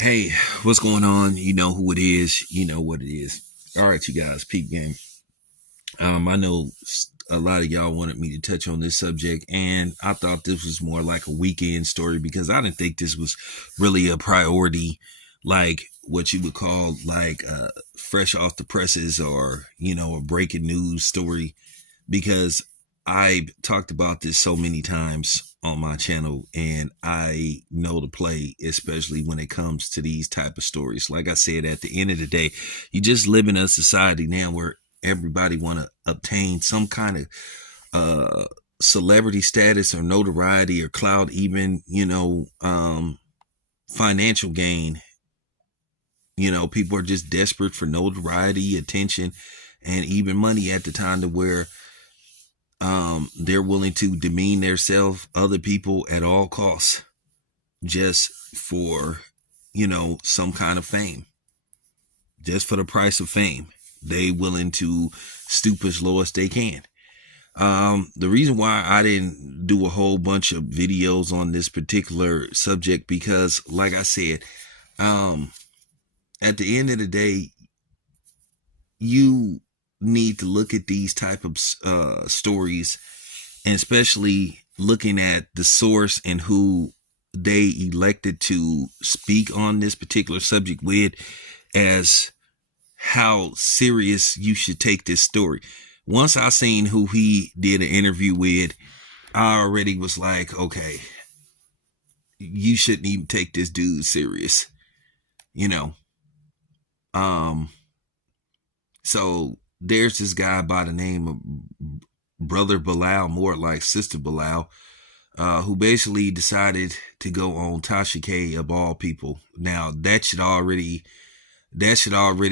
Hey, what's going on? You know who it is. You know what it is. All right, you guys, peep game. I know a lot of y'all wanted me to touch on this subject, and I thought this was more like a weekend story because I didn't think this was really a priority, like what you would call like fresh off the presses or a breaking news story because I talked about this so many times on my channel and I know the play, especially when it comes to these type of stories. Like I said, at the end of the day, you just live in a society now where everybody want to obtain some kind of uh celebrity status or notoriety or clout, even financial gain. People are just desperate for notoriety, attention, and even money at the time to where they're willing to demean themselves, other people at all costs, just for, some kind of fame, just for the price of fame. They willing to stoop as low as they can. The reason why I didn't do a whole bunch of videos on this particular subject, because like I said, um, at the end of the day, you need to look at these type of stories, and especially looking at the source and who they elected to speak on this particular subject with, as how serious you should take this story. Once I seen who he did an interview with, I already was like, okay, you shouldn't even take this dude serious, you know. Um, so there's this guy by the name of Brother Bilal, more like Sister Bilal, who basically decided to go on Tasha K of all people. Now that should already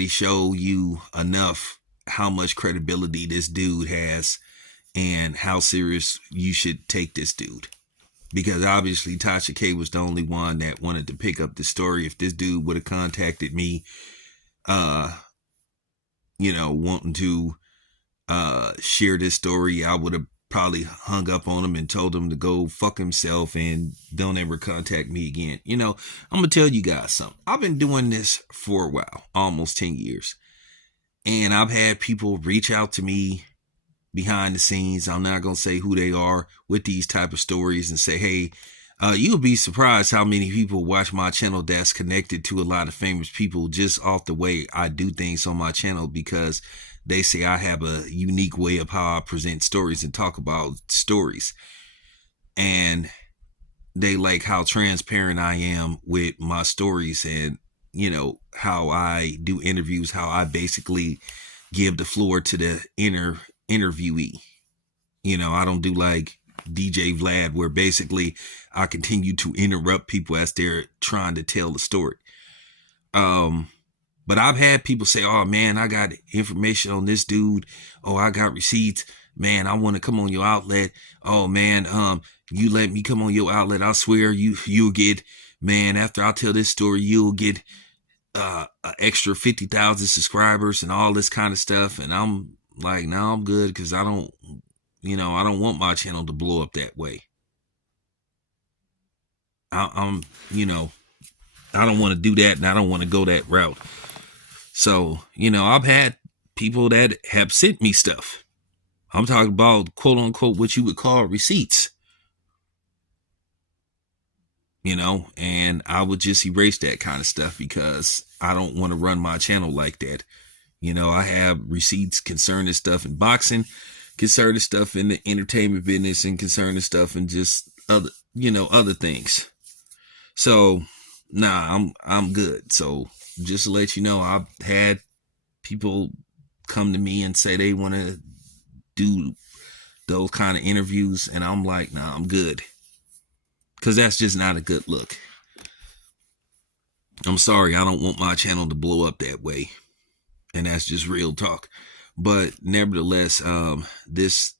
show you enough how much credibility this dude has and how serious you should take this dude. Because obviously Tasha K was the only one that wanted to pick up the story. If this dude would have contacted me, uh, wanting to share this story, I would have probably hung up on him and told him to go fuck himself and don't ever contact me again. I'm gonna tell you guys something. I've been doing this for a while, almost 10 years. And I've had people reach out to me behind the scenes. I'm not gonna say who they are, with these type of stories and say, hey, you'll be surprised how many people watch my channel that's connected to a lot of famous people just off the way I do things on my channel, because they say I have a unique way of how I present stories and talk about stories. And they like how transparent I am with my stories, and how I do interviews, how I basically give the floor to the interviewee. I don't do like DJ Vlad, where basically I continue to interrupt people as they're trying to tell the story. But I've had people say, oh man, I got information on this dude. Oh, I got receipts. Man, I want to come on your outlet. Oh man, you let me come on your outlet. I swear you'll get, man, after I tell this story, you'll get an extra 50,000 subscribers and all this kind of stuff. And I'm like, no, I'm good, because I don't want my channel to blow up that way. I'm, I don't want to do that, and I don't want to go that route. So, I've had people that have sent me stuff. I'm talking about quote unquote what you would call receipts, and I would just erase that kind of stuff because I don't want to run my channel like that. I have receipts concerning stuff in boxing, concerning stuff in the entertainment business, and concerning stuff in just other things. So, I'm good. So, just to let you know, I've had people come to me and say they want to do those kind of interviews, and I'm like, nah, I'm good, because that's just not a good look. I'm sorry, I don't want my channel to blow up that way, and that's just real talk. But nevertheless, this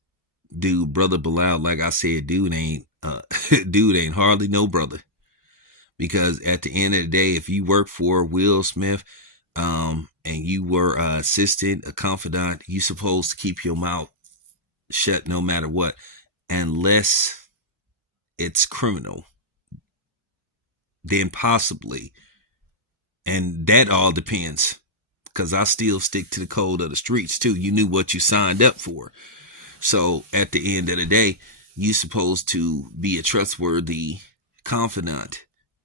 dude, Brother Bilal, like I said, dude ain't dude ain't hardly no brother. Because at the end of the day, if you work for Will Smith, and you were an assistant, a confidant, you supposed to keep your mouth shut no matter what, unless it's criminal. Then possibly And that all depends, because I still stick to the code of the streets too. You knew what you signed up for. So at the end of the day, you're supposed to be a trustworthy confidant,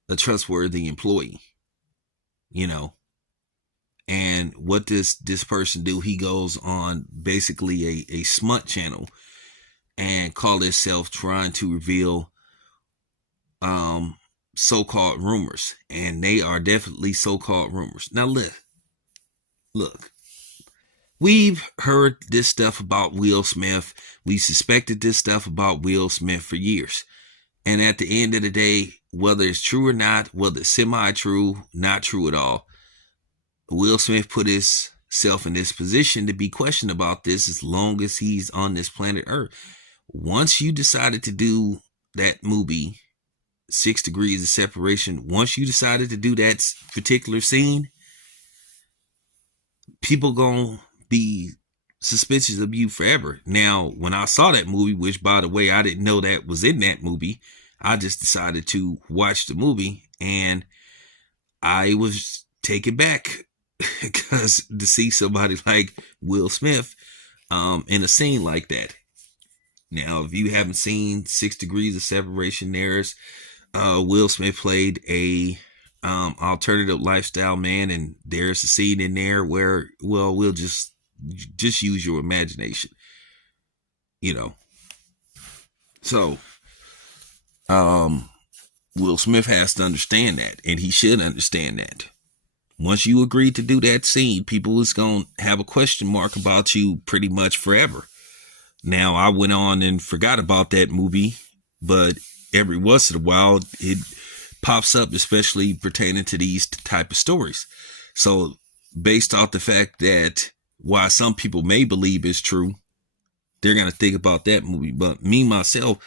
a trustworthy employee, you know. And what does this person do? He goes on basically a smut channel and call himself trying to reveal so-called rumors. And they are definitely so-called rumors. Now look, we've heard this stuff about Will Smith. We suspected this stuff about Will Smith for years. And at the end of the day, whether it's true or not, whether it's semi-true, not true at all, Will Smith put himself in this position to be questioned about this as long as he's on this planet Earth. Once you decided to do that movie, 6 Degrees of Separation, once you decided to do that particular scene, people gonna be suspicious of you forever. Now, when I saw that movie, which by the way, I didn't know that was in that movie, I just decided to watch the movie and I was taken back because to see somebody like Will Smith in a scene like that. Now, if you haven't seen 6 Degrees of Separation, there's Will Smith played a alternative lifestyle man, and there's a scene in there where, well, we'll just use your imagination, you know. So, Will Smith has to understand that, and he should understand that. Once you agree to do that scene, people is going to have a question mark about you pretty much forever. Now, I went on and forgot about that movie, but every once in a while, it pops up, especially pertaining to these type of stories. So, based off the fact that why some people may believe is true, they're going to think about that movie. But me, myself,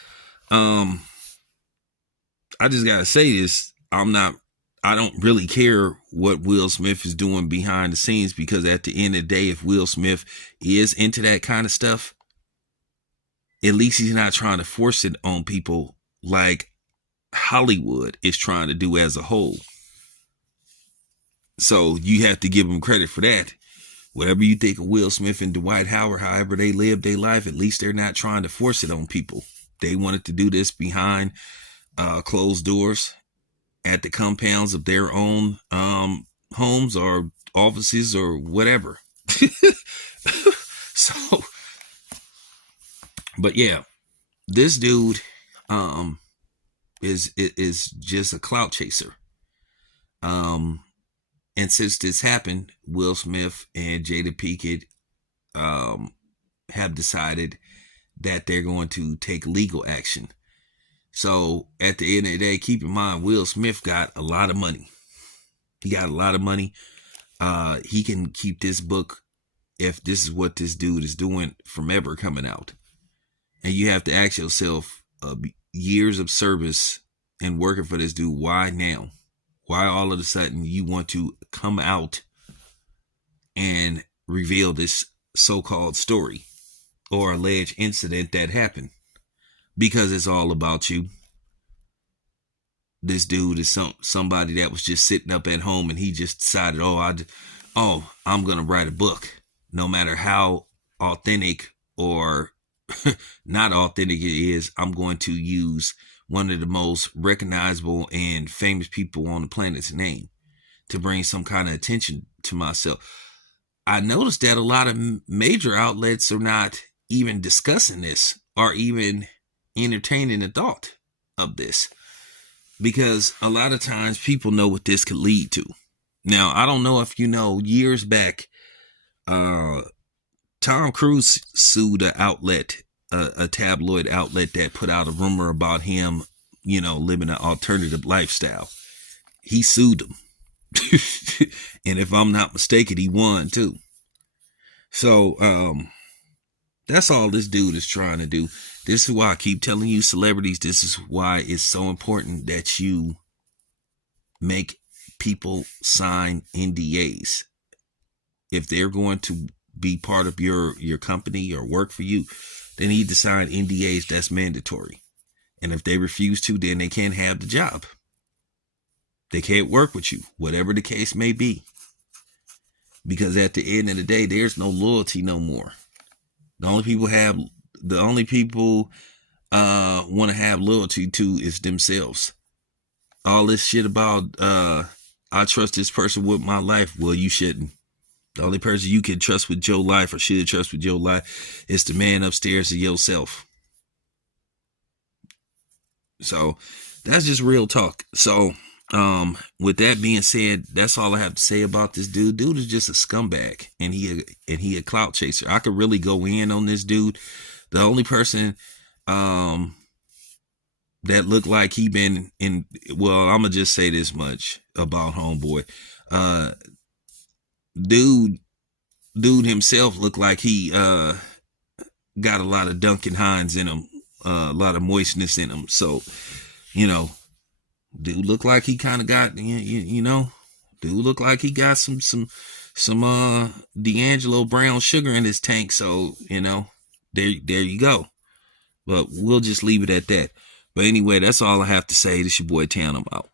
I just got to say this. I don't really care what Will Smith is doing behind the scenes, because at the end of the day, if Will Smith is into that kind of stuff, at least he's not trying to force it on people like Hollywood is trying to do as a whole. So you have to give him credit for that. Whatever you think of Will Smith and Dwight Howard, however they live their life, at least they're not trying to force it on people. They wanted to do this behind closed doors at the compounds of their own homes or offices or whatever. So, but yeah, this dude is just a clout chaser. And since this happened, Will Smith and Jada Pinkett have decided that they're going to take legal action. So at the end of the day, keep in mind, Will Smith got a lot of money. He got a lot of money. He can keep this book, if this is what this dude is doing, from ever coming out. And you have to ask yourself, years of service and working for this dude, why now? Why all of a sudden you want to come out and reveal this so-called story or alleged incident that happened? Because it's all about you. This dude is somebody that was just sitting up at home and he just decided, I'm going to write a book. No matter how authentic or not authentic it is, I'm going to use one of the most recognizable and famous people on the planet's name to bring some kind of attention to myself. I noticed that a lot of major outlets are not even discussing this or even entertaining the thought of this, because a lot of times people know what this could lead to. Now, I don't know if you know, years back, Tom Cruise sued an outlet, a tabloid outlet that put out a rumor about him, living an alternative lifestyle. He sued them. And if I'm not mistaken, he won too. So, that's all this dude is trying to do. This is why I keep telling you, celebrities, this is why it's so important that you make people sign NDAs. If they're going to be part of your company or work for you, they need to sign NDAs. That's mandatory. And if they refuse to, then they can't have the job. They can't work with you, whatever the case may be. Because at the end of the day, there's no loyalty no more. The only people want to have loyalty to is themselves. All this shit about I trust this person with my life. Well, you shouldn't. The only person you can trust with your life or should trust with your life is the man upstairs of yourself. So that's just real talk. So with that being said, that's all I have to say about this dude. Dude is just a scumbag, and he a clout chaser. I could really go in on this dude. The only person that looked like he been in, well, I'm gonna just say this much about homeboy. Dude himself looked like he got a lot of Duncan Hines in him, a lot of moistness in him. So, dude looked like he kind of got, dude looked like he got some D'Angelo Brown sugar in his tank. So, there you go. But we'll just leave it at that. But anyway, that's all I have to say. This your boy Town. I'm out.